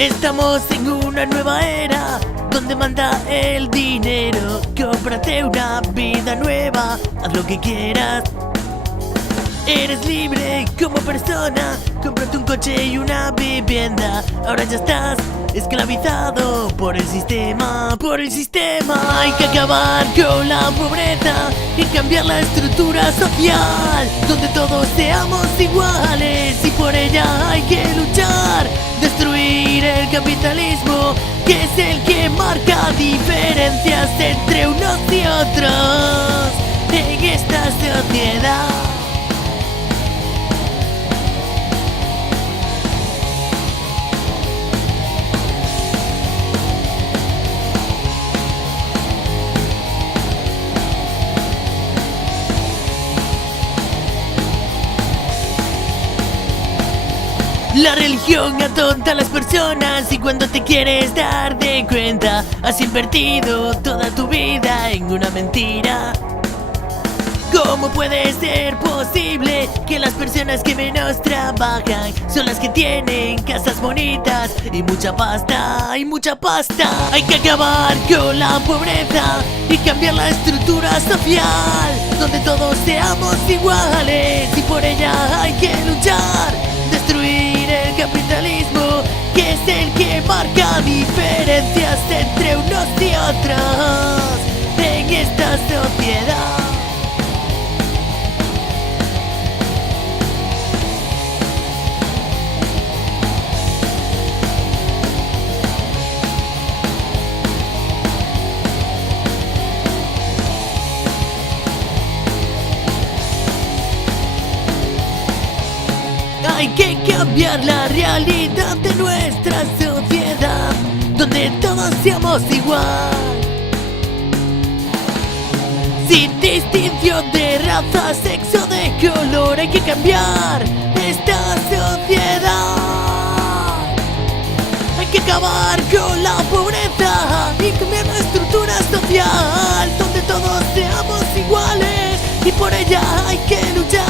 Estamos en una nueva era donde manda el dinero. Cómprate una vida nueva, haz lo que quieras. Eres libre como persona, cómprate un coche y una vivienda. Ahora ya estás esclavizado por el sistema, Hay que acabar con la pobreza y cambiar la estructura social, donde todos seamos iguales y por ella hay que luchar. Destruir el capitalismo, que es el que marca diferencias entre unos y otros en esta sociedad. La religión atonta a las personas y cuando te quieres dar de cuenta has invertido toda tu vida en una mentira. ¿Cómo puede ser posible que las personas que menos trabajan son las que tienen casas bonitas y mucha pasta, Hay que acabar con la pobreza y cambiar la estructura social, donde todos seamos iguales y por ella hay que luchar. Destruir el capitalismo, que es el que marca diferencias entre unos y otros en esta sociedad. Hay que cambiar la realidad de nuestra sociedad, donde todos seamos igual, sin distinción de raza, sexo, de color. Hay que cambiar esta sociedad. Hay que acabar con la pobreza y cambiar la estructura social, donde todos seamos iguales y por ella hay que luchar.